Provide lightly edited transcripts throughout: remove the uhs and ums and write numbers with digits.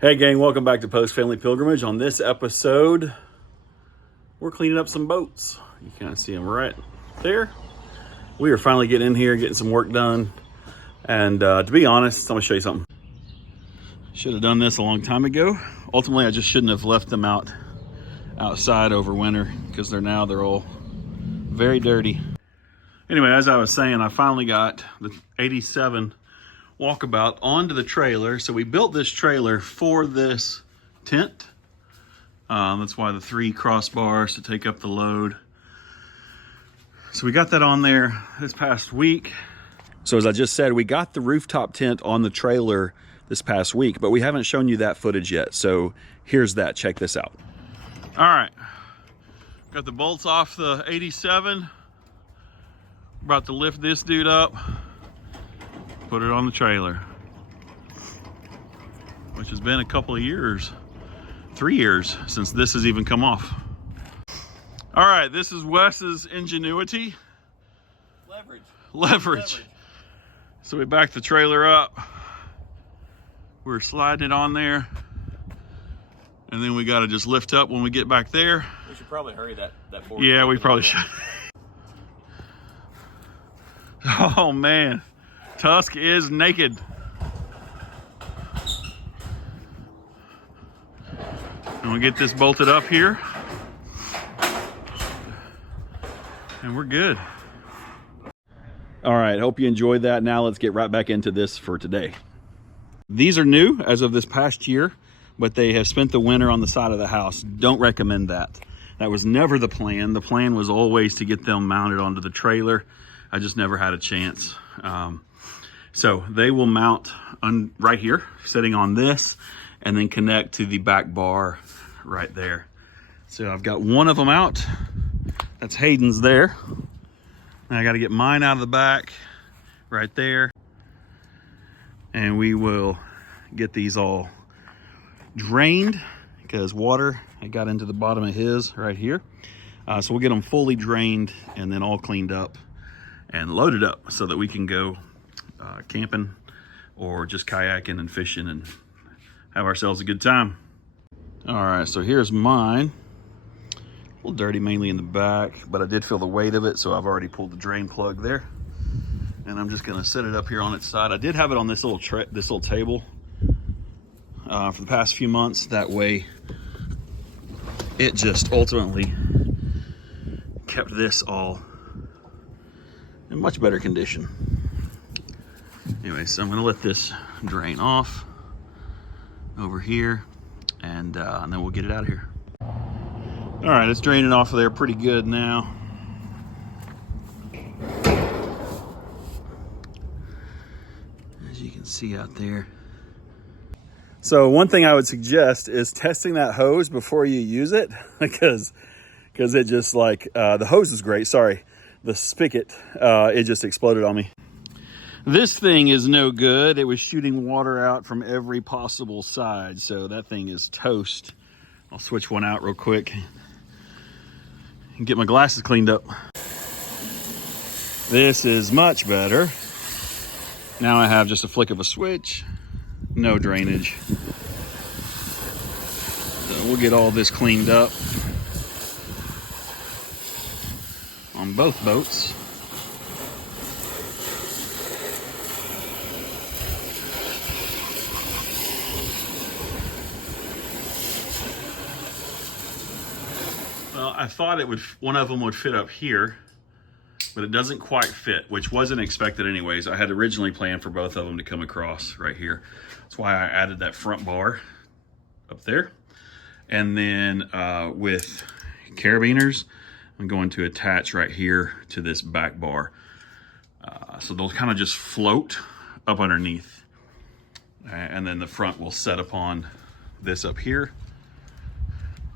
Hey gang, welcome back to Post Family Pilgrimage. On this episode, we're cleaning up some boats. You kind of see them right there. We are finally getting in here, getting some work done. And to be honest, I'm gonna show you something. Should have done this a long time ago. Ultimately, I just shouldn't have left them outside over winter because they're all very dirty. Anyway, as I was saying, I finally got the 87 walkabout onto the trailer. So we built this trailer for this tent. That's why the 3 crossbars to take up the load. So we got that on there this past week. So as I just said, we got the rooftop tent on the trailer this past week, but we haven't shown you that footage yet. So here's that, check this out. All right, got the bolts off the 87. About to lift this dude up, put it on the trailer, which has been a couple of years, 3 years since this has even come off. All right, this is Wes's ingenuity. Leverage. So we backed the trailer up. We're sliding it on there. And then we got to just lift up when we get back there. We should probably hurry that board. Yeah, we probably should. Oh man. Tusk is naked. And we'll get this bolted up here. And we're good. All right, hope you enjoyed that. Now let's get right back into this for today. These are new as of this past year, but they have spent the winter on the side of the house. Don't recommend that. That was never the plan. The plan was always to get them mounted onto the trailer. I just never had a chance. So they will mount right here, sitting on this, and then connect to the back bar right there. So I've got one of them out. That's Hayden's there. Now I got to get mine out of the back right there. And we will get these all drained because water got into the bottom of his right here. So we'll get them fully drained and then all cleaned up and loaded up so that we can go camping or just kayaking and fishing and have ourselves a good time. All right, so here's mine. A little dirty mainly in the back, but I did feel the weight of it, so I've already pulled the drain plug there. And I'm just gonna set it up here on its side. I did have it on this little table for the past few months. That way it just ultimately kept this all in much better condition. Anyway, so I'm gonna let this drain off over here and then we'll get it out of here. All right, it's draining off of there pretty good now. As you can see out there. So one thing I would suggest is testing that hose before you use it because it just like, the hose is great, sorry. The spigot, it just exploded on me. This thing is no good. It was shooting water out from every possible side, so that thing is toast. I'll switch one out real quick and get my glasses cleaned up. This is much better. Now I have just a flick of a switch, no drainage. So we'll get all this cleaned up on both boats. Well, I thought one of them would fit up here, but it doesn't quite fit, which wasn't expected anyways. I had originally planned for both of them to come across right here. That's why I added that front bar up there. And then with carabiners, I'm going to attach right here to this back bar. So they'll kind of just float up underneath. And then the front will set upon this up here.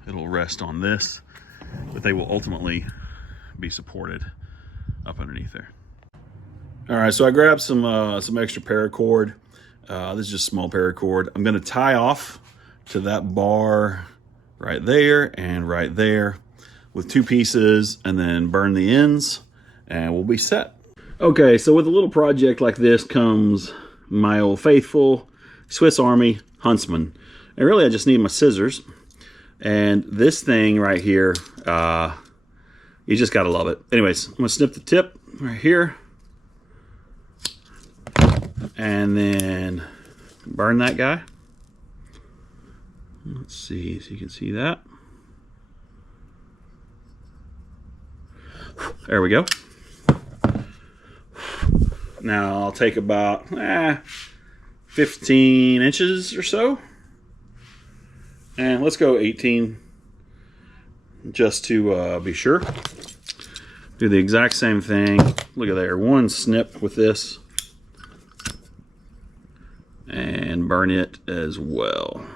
It'll rest on this, but they will ultimately be supported up underneath there. All right, so I grabbed some extra paracord. This is just small paracord. I'm gonna tie off to that bar right there and right there with 2 pieces and then burn the ends and we'll be set. Okay, so with a little project like this comes my old faithful Swiss Army Huntsman. And really I just need my scissors. And this thing right here, you just gotta love it. Anyways, I'm gonna snip the tip right here. And then burn that guy. Let's see so you can see that. There we go. Now I'll take about 15 inches or so. And let's go 18 just to be sure. Do the exact same thing. Look at there, one snip with this. And burn it as well.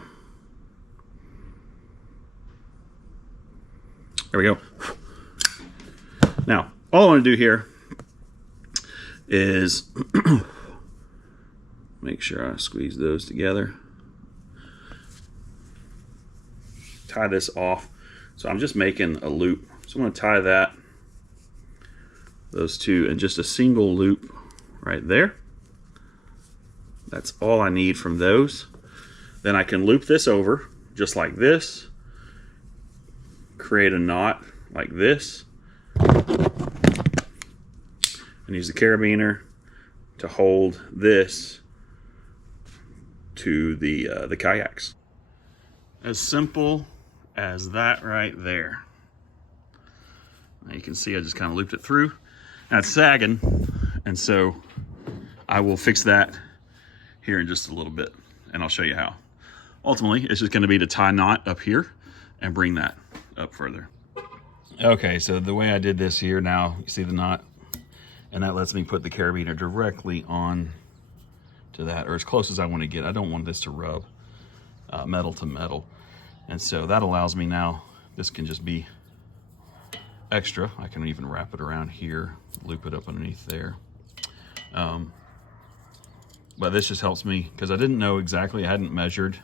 There we go. Now, all I want to do here is make sure I squeeze those together. Tie this off. So I'm just making a loop. So I'm going to tie those two in just a single loop right there. That's all I need from those. Then I can loop this over just like this. Create a knot like this. And use the carabiner to hold this to the kayaks. As simple as that right there. Now you can see I just kind of looped it through. Now it's sagging, and so I will fix that here in just a little bit, and I'll show you how. Ultimately, it's just going to be to tie a knot up here and bring that up further. Okay, so the way I did this here, now you see the knot, and that lets me put the carabiner directly on to that, or as close as I want to get. I don't want this to rub metal to metal, and so that allows me now, this can just be extra. I can even wrap it around here, loop it up underneath there. But this just helps me because I didn't know exactly, I hadn't measured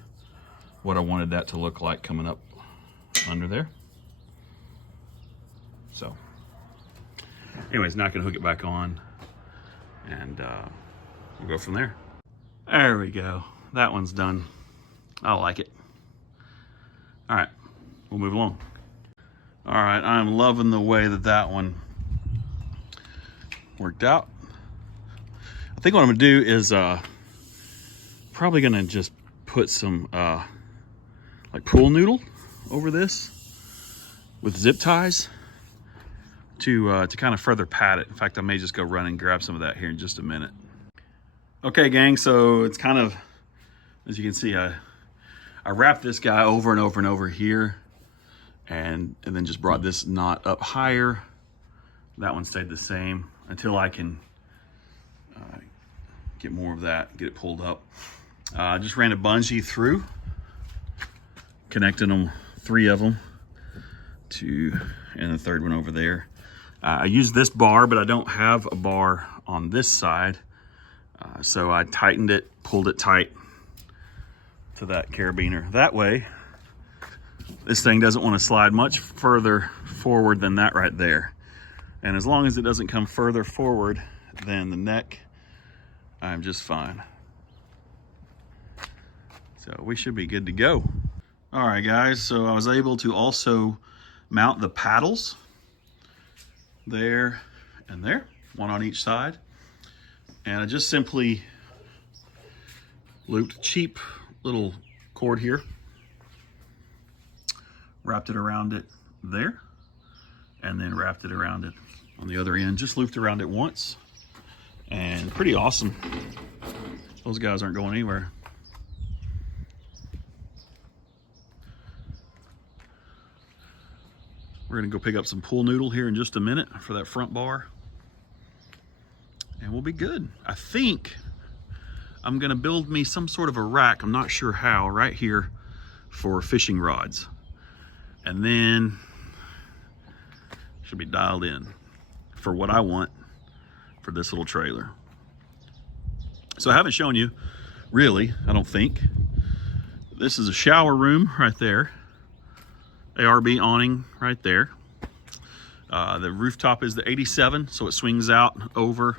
what I wanted that to look like coming up under there. So anyways, now I can hook it back on, and we'll go from there. There we go. That one's done. I like it. All right, we'll move along. All right, I'm loving the way that one worked out. I think what I'm gonna do is probably gonna just put some like pool noodle over this with zip ties to kind of further pad it. In fact, I may just go run and grab some of that here in just a minute. Okay, gang, so it's kind of, as you can see, I wrapped this guy over and over and over here, and then just brought this knot up higher. That one stayed the same until I can get more of that, get it pulled up. I just ran a bungee through, connecting them, 3 of them, and the third one over there. I used this bar, but I don't have a bar on this side. So I tightened it, pulled it tight to that carabiner. That way, this thing doesn't want to slide much further forward than that right there. And as long as it doesn't come further forward than the neck, I'm just fine. So we should be good to go. All right, guys, so I was able to also mount the paddles there and there, one on each side. And I just simply looped a cheap little cord here, wrapped it around it there, and then wrapped it around it on the other end. Just looped around it once, and pretty awesome. Those guys aren't going anywhere. We're gonna go pick up some pool noodle here in just a minute for that front bar, and we'll be good. I think I'm gonna build me some sort of a rack, I'm not sure how, right here for fishing rods. And then should be dialed in for what I want for this little trailer. So I haven't shown you, really, I don't think. This is a shower room right there. ARB awning right there. The rooftop is the 87, so it swings out over,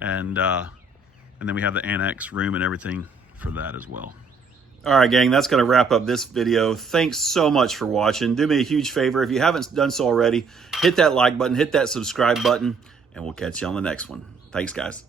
and then we have the annex room and everything for that as well. All right, gang, that's going to wrap up this video. Thanks so much for watching. Do me a huge favor. If you haven't done so already, hit that like button, hit that subscribe button, and we'll catch you on the next one. Thanks, guys.